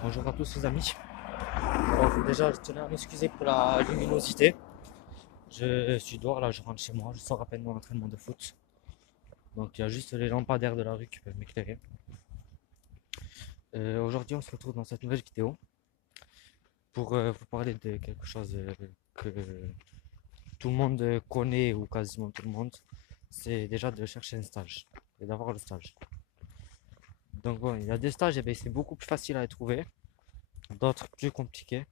Bonjour à tous les amis. Alors déjà, je tenais à m'excuser pour la luminosité. Je suis dehors là, je rentre chez moi, je sors à peine mon entraînement de foot. Donc il y a juste les lampadaires de la rue qui peuvent m'éclairer. Aujourd'hui, on se retrouve dans cette nouvelle vidéo pour vous parler de quelque chose que tout le monde connaît ou quasiment tout le monde. C'est déjà de chercher un stage et d'avoir le stage. Donc bon, il y a des stages, et bien, c'est beaucoup plus facile à les trouver, d'autres plus compliqués.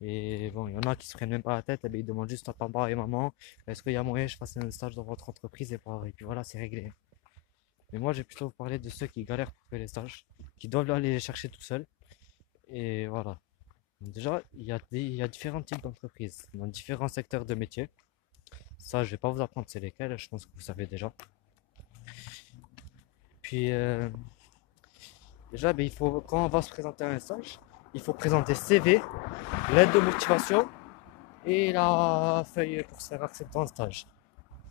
Et bon, il y en a qui se prennent même pas la tête, et bien, ils demandent juste à papa et maman, est-ce qu'il y a moyen que je fasse un stage dans votre entreprise et puis voilà, c'est réglé. Mais moi, j'ai plutôt vous parler de ceux qui galèrent pour faire les stages, qui doivent aller les chercher tout seuls. Et voilà. Donc déjà, il y a différents types d'entreprises, dans différents secteurs de métier. Ça, je vais pas vous apprendre c'est lesquels, je pense que vous savez déjà. Puis déjà, ben, quand on va se présenter à un stage, il faut présenter CV, lettre de motivation et la feuille pour se faire accepter en stage.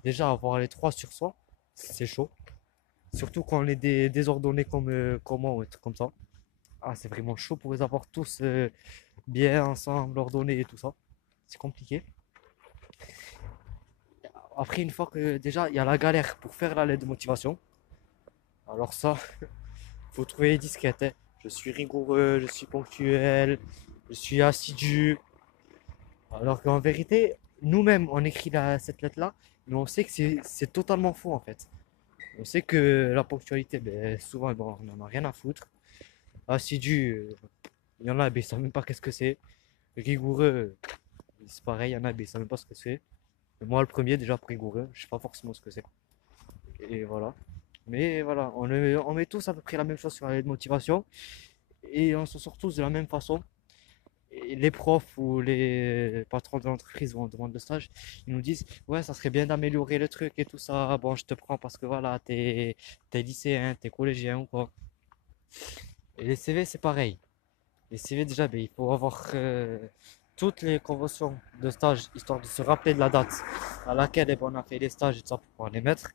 Déjà, avoir les trois sur soi, c'est chaud. Surtout quand on est désordonné comme moi ou un truc comme ça. Ah, c'est vraiment chaud pour les avoir tous bien ensemble, ordonnés et tout ça. C'est compliqué. Après, une fois que déjà, il y a la galère pour faire la lettre de motivation. Alors ça, faut trouver les disquettes, hein. Je suis rigoureux, je suis ponctuel, je suis assidu. Alors qu'en vérité, nous-mêmes, on écrit cette lettre-là, mais on sait que c'est totalement faux en fait. On sait que la ponctualité, ben, souvent, bon, on n'en a rien à foutre. Assidu, il y en a, ben, ils savent même pas qu'est-ce que c'est. Rigoureux, c'est pareil, il y en a, ben, ils savent même pas ce que c'est. Et moi, le premier, déjà, rigoureux, je sais pas forcément ce que c'est. Et voilà. Mais voilà, on met tous à peu près la même chose sur la lettre de motivation et on s'en sort tous de la même façon. Et les profs ou les patrons de l'entreprise où on demande le stage, ils nous disent ouais, ça serait bien d'améliorer le truc et tout ça. Bon, je te prends parce que voilà, t'es lycéen, t'es collégien ou quoi. Et les CV, c'est pareil. Les CV, déjà, ben, il faut avoir toutes les conventions de stage histoire de se rappeler de la date à laquelle eh ben, on a fait les stages et tout ça pour pouvoir les mettre.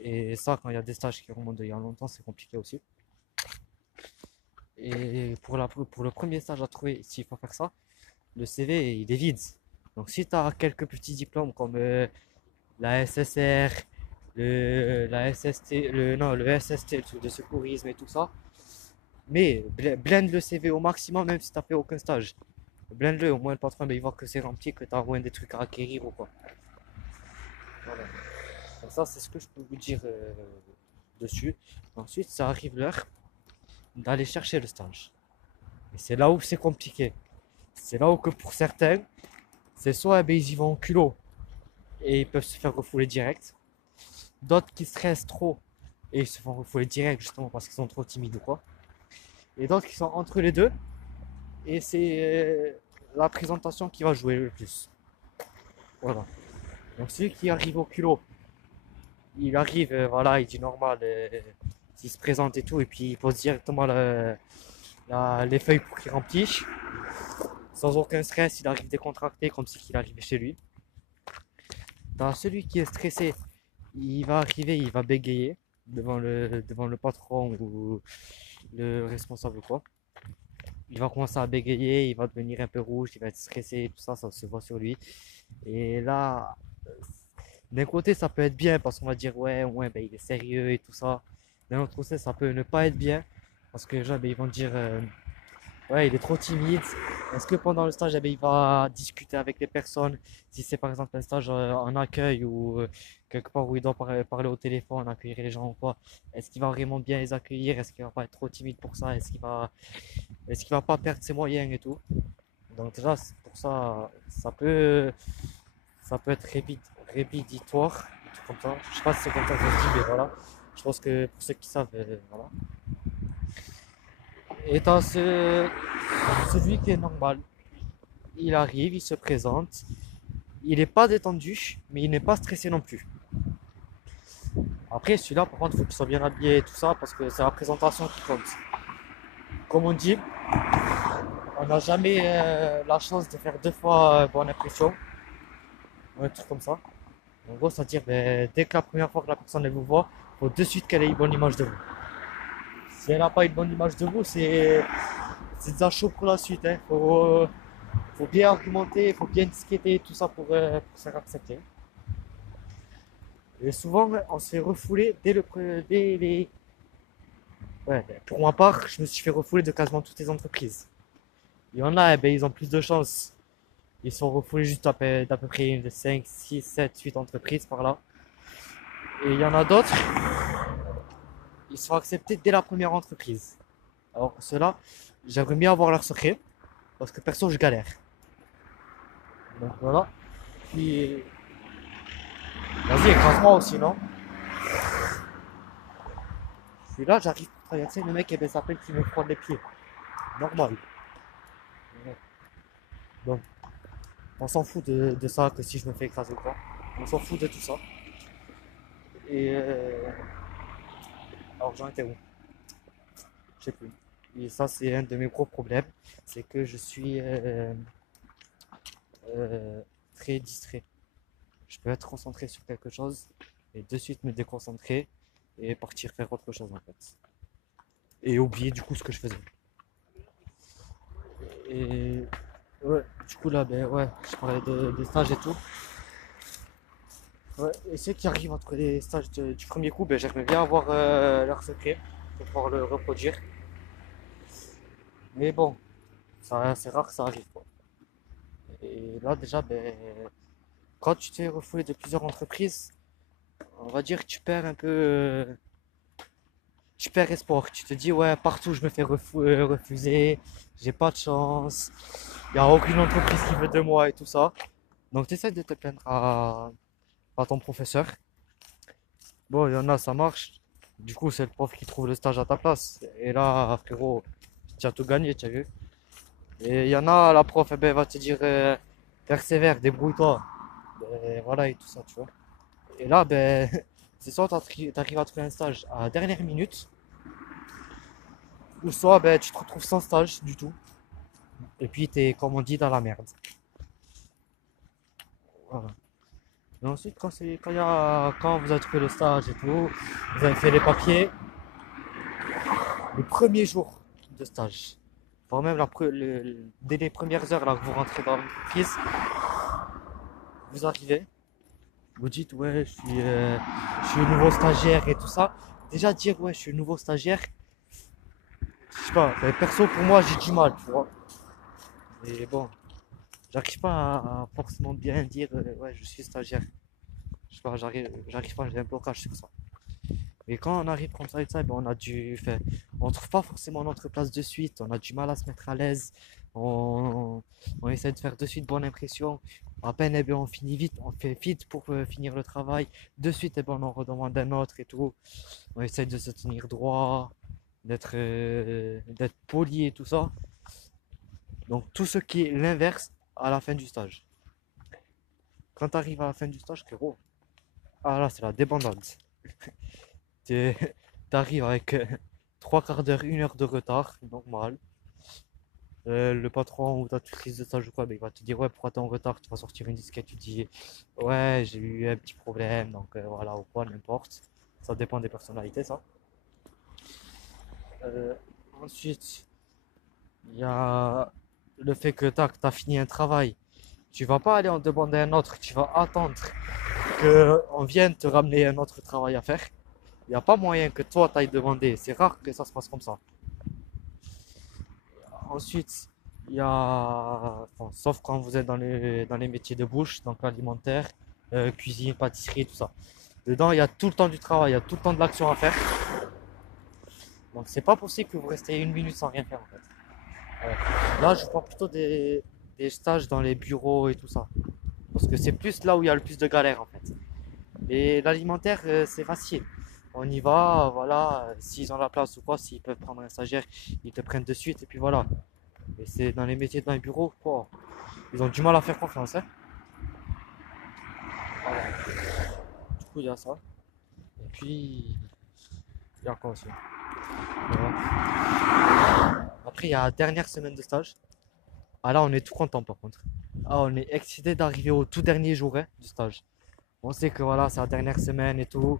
Et ça, quand il y a des stages qui remontent il y a longtemps, c'est compliqué aussi. Et pour le premier stage à trouver, s'il faut faire ça, le CV il est vide. Donc si tu as quelques petits diplômes comme la SSR, la SST, non, le SST, le truc de secourisme et tout ça, mais blende le CV au maximum même si tu n'as fait aucun stage. Blende-le, au moins le patron ben, il voit que c'est rempli, que tu as au moins des trucs à acquérir ou quoi. Voilà. Donc ça c'est ce que je peux vous dire dessus. Ensuite ça arrive l'heure d'aller chercher le stage. Et c'est là où c'est compliqué. C'est là où que pour certains, c'est soit eh ben, ils y vont en culot et ils peuvent se faire refouler direct. D'autres qui stressent trop et ils se font refouler direct justement parce qu'ils sont trop timides ou quoi. Et d'autres qui sont entre les deux et c'est la présentation qui va jouer le plus. Voilà. Donc celui qui arrive au culot, il arrive, voilà, il dit normal, il se présente et tout, et puis il pose directement les feuilles pour qu'il remplisse. Sans aucun stress, il arrive décontracté comme si il arrivait chez lui. Dans celui qui est stressé, il va arriver, il va bégayer devant le patron ou le responsable ou quoi. Il va commencer à bégayer, il va devenir un peu rouge, il va être stressé, tout ça, ça se voit sur lui. Et là, d'un côté, ça peut être bien parce qu'on va dire ouais, ouais, ben, il est sérieux et tout ça. D'un autre côté, ça peut ne pas être bien parce que genre, ben, ils vont dire ouais, il est trop timide. Est-ce que pendant le stage, eh bien, il va discuter avec les personnes? Si c'est par exemple un stage en accueil ou quelque part où il doit parler au téléphone, accueillir les gens ou quoi, est-ce qu'il va vraiment bien les accueillir? Est-ce qu'il va pas être trop timide pour ça? Est-ce qu'il va pas perdre ses moyens et tout? Donc déjà, pour ça, ça peut être répétitoire, comme ça. Je sais pas si c'est comme ça que ça se dit, mais voilà. Je pense que pour ceux qui savent, voilà. Et dans celui qui est normal, il arrive, il se présente, il n'est pas détendu, mais il n'est pas stressé non plus. Après, celui-là, par contre, il faut qu'il soit bien habillé et tout ça, parce que c'est la présentation qui compte. Comme on dit, on n'a jamais la chance de faire deux fois bonne impression, ou un truc comme ça. En gros, c'est-à-dire, ben, dès que la première fois que la personne elle vous voit, il faut de suite qu'elle ait une bonne image de vous. si elle n'a pas une bonne image de vous, c'est déjà chaud pour la suite. Hein. Faut bien argumenter, faut bien discuter, tout ça pour se faire accepter. Et souvent, on se fait refouler dès les. Ouais, ben, pour ma part, je me suis fait refouler de quasiment toutes les entreprises. Il y en a, eh ben, ils ont plus de chance. Ils sont refoulés juste d'à peu près une de 5, 6, 7, 8 entreprises par là. Et il y en a d'autres, ils sont acceptés dès la première entreprise. Alors ceux-là, j'aimerais bien avoir leur secret, parce que perso, je galère. Donc voilà. Puis, vas-y, écrase-moi aussi, non? Je suis là, j'arrive pour traverser, le mec, eh ben, s'appelle qui me prend les pieds. Normal. Donc, on s'en fout de ça, que si je me fais écraser ou quoi. On s'en fout de tout ça. Et alors j'en étais où? Je sais plus. Et ça, c'est un de mes gros problèmes. C'est que je suis euh, très distrait. Je peux être concentré sur quelque chose et de suite me déconcentrer et partir faire autre chose en fait. Et oublier du coup ce que je faisais. Et ouais, du coup là, ben ouais, je parlais des stages et tout. Ouais, et ceux qui arrivent entre les stages du premier coup, ben j'aimerais bien avoir leur secret pour pouvoir le reproduire. Mais bon, ça, c'est rare que ça arrive quoi. Et là déjà, ben, quand tu t'es refoulé de plusieurs entreprises, on va dire que tu perds espoir. Tu te dis, ouais, partout je me fais refuser, j'ai pas de chance, il n'y a aucune entreprise qui veut de moi et tout ça. Donc tu essaies de te plaindre à ton professeur. Bon, il y en a, ça marche. Du coup, c'est le prof qui trouve le stage à ta place. Et là, frérot, tu as tout gagné, tu as vu. Et il y en a, la prof, eh ben, va te dire, persévère, débrouille-toi. Ben, voilà, et tout ça, tu vois. Et là, ben, c'est soit tu arrives à trouver un stage à la dernière minute, ou soit ben, tu te retrouves sans stage du tout. Et puis, tu es, comme on dit, dans la merde. Voilà. Et ensuite, quand vous avez trouvé le stage et tout, vous avez fait les papiers, le premier jour de stage, voire même dès les premières heures là, que vous rentrez dans l'entreprise, vous arrivez, vous dites ouais, je suis nouveau stagiaire et tout ça. Déjà dire ouais, je suis nouveau stagiaire, je sais pas, perso pour moi j'ai du mal, tu vois. Et bon, j'arrive pas à forcément bien dire ouais, je suis stagiaire. Je sais pas, j'arrive pas, j'ai un blocage sur ça. Et quand on arrive comme ça et ça, ben on trouve pas forcément notre place de suite, on a du mal à se mettre à l'aise, on, on essaie de faire de suite bonne impression. À peine eh ben, on finit vite, on fait vite pour finir le travail. De suite, eh ben, on en redemande un autre et tout. On essaie de se tenir droit, d'être poli et tout ça. Donc tout ce qui est l'inverse à la fin du stage. Quand tu arrives à la fin du stage, frérot, ah là c'est la débandade. Tu arrives avec trois quarts d'heure, une heure de retard, normal. Le patron ou ta tutrice de stage ou quoi, ben, il va te dire ouais pourquoi t'es en retard, tu vas sortir une disquette, tu dis ouais j'ai eu un petit problème, donc voilà ou quoi, n'importe. Ça dépend des personnalités ça. Euh, Ensuite, il y a le fait que tu as fini un travail. Tu vas pas aller en demander un autre, tu vas attendre qu'on vienne te ramener un autre travail à faire. Il n'y a pas moyen que toi t'ailles demander, c'est rare que ça se passe comme ça. Ensuite, il y a, enfin, sauf quand vous êtes dans les métiers de bouche, donc alimentaire, cuisine, pâtisserie, tout ça. Dedans, il y a tout le temps du travail, il y a tout le temps de l'action à faire. Donc, c'est pas possible que vous restez une minute sans rien faire en fait. Là, je prends plutôt des stages dans les bureaux et tout ça. Parce que c'est plus là où il y a le plus de galères en fait. Et l'alimentaire, c'est facile. On y va, voilà, s'ils ont la place ou quoi, s'ils peuvent prendre un stagiaire, ils te prennent de suite et puis voilà. Et c'est dans les métiers dans les bureaux, quoi. Ils ont du mal à faire confiance, hein. Voilà. Du coup, il y a ça. Et puis, il y a quoi aussi? Voilà. Après, il y a la dernière semaine de stage. Ah là, on est tout content par contre. Ah, on est excité d'arriver au tout dernier jour hein, du stage. On sait que voilà, c'est la dernière semaine et tout.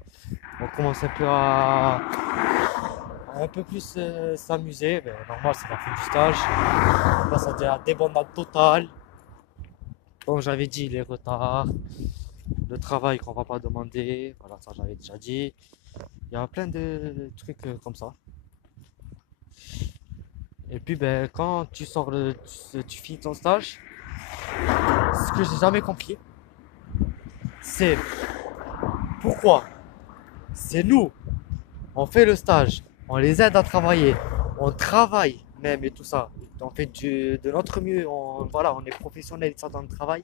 On commence un peu un peu plus s'amuser. Ben, normal, c'est la fin du stage. Là, ça devient la débandade totale. Comme j'avais dit, les retards, le travail qu'on va pas demander. Voilà, ça j'avais déjà dit. Il y a plein de trucs comme ça. Et puis, ben, quand tu sors tu finis ton stage, ce que j'ai jamais compris, c'est pourquoi c'est nous, on fait le stage, on les aide à travailler, on travaille même et tout ça. On fait de notre mieux, voilà, on est professionnel dans le travail.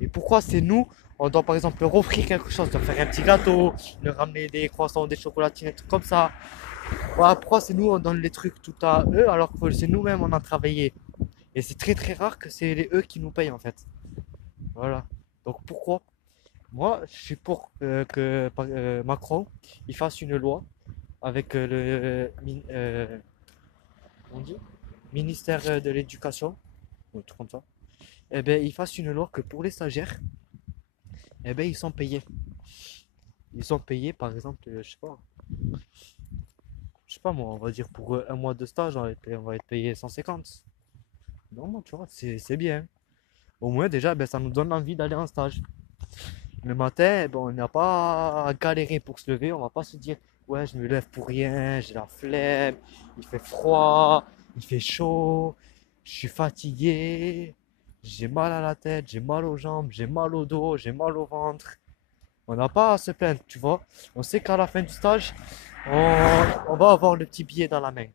Et pourquoi c'est nous, on doit par exemple leur offrir quelque chose, leur faire un petit gâteau, leur ramener des croissants, des chocolatines, des trucs comme ça. Voilà, pourquoi c'est nous, on donne les trucs tout à eux alors que c'est nous-mêmes, on a travaillé. Et c'est très très rare que c'est eux qui nous payent en fait. Voilà. Donc pourquoi? Moi, je suis pour que Macron il fasse une loi avec on dit, ministère de l'Éducation, ou un truc comme ça. Eh ben, il fasse une loi que pour les stagiaires, eh ben, ils sont payés. Ils sont payés, par exemple, je sais pas moi, on va dire pour un mois de stage, on va être payé 150. Non, tu vois, c'est bien. Au moins, déjà, ben, ça nous donne envie d'aller en stage. Le matin, ben, on n'a pas à galérer pour se lever. On va pas se dire, ouais, je me lève pour rien, j'ai la flemme, il fait froid, il fait chaud, je suis fatigué, j'ai mal à la tête, j'ai mal aux jambes, j'ai mal au dos, j'ai mal au ventre. On n'a pas à se plaindre, tu vois. On sait qu'à la fin du stage, on va avoir le petit billet dans la main.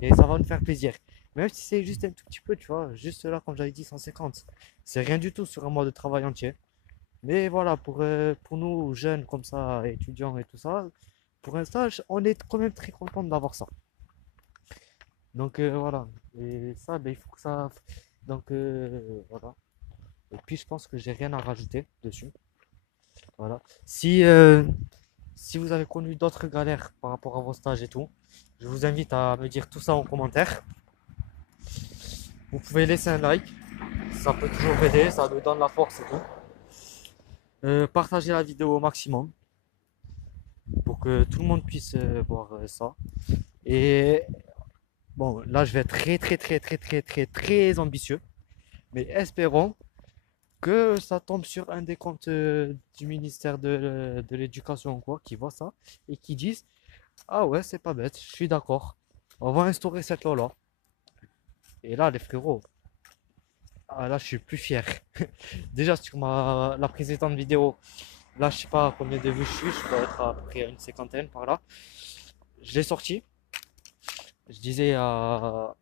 Et ça va nous faire plaisir. Même si c'est juste un tout petit peu, tu vois. Juste là, comme j'avais dit, 150. C'est rien du tout sur un mois de travail entier. Mais voilà, pour nous, jeunes comme ça, étudiants et tout ça, pour un stage, on est quand même très content d'avoir ça. Donc voilà. Et ça, ben, il faut que ça. Donc voilà. Et puis je pense que j'ai rien à rajouter dessus. Voilà. Si vous avez connu d'autres galères par rapport à vos stages et tout, je vous invite à me dire tout ça en commentaire. Vous pouvez laisser un like, ça peut toujours m'aider, ça me donne la force et tout. Partagez la vidéo au maximum pour que tout le monde puisse voir ça. Et bon, là je vais être très très très très très très très ambitieux, mais espérons que ça tombe sur un des comptes du ministère de l'Éducation ou quoi, qui voit ça et qui disent ah ouais, c'est pas bête, je suis d'accord, on va instaurer cette loi-là. Et là, les frérots, ah, là je suis plus fier. Déjà sur la précédente vidéo, là je sais pas combien de vues je dois être à peu près à une cinquantaine par là. Je l'ai sorti, je disais à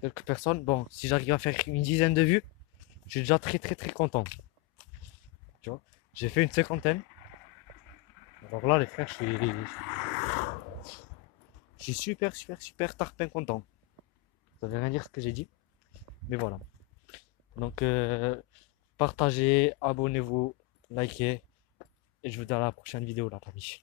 quelques personnes, bon, si j'arrive à faire une dizaine de vues, je suis déjà très très très content. Tu vois, j'ai fait une cinquantaine. Alors là, les frères, je suis super super super tarpin content. Ça veut rien dire ce que j'ai dit, mais voilà. Donc, partagez, abonnez-vous, likez, et je vous dis à la prochaine vidéo, la famille.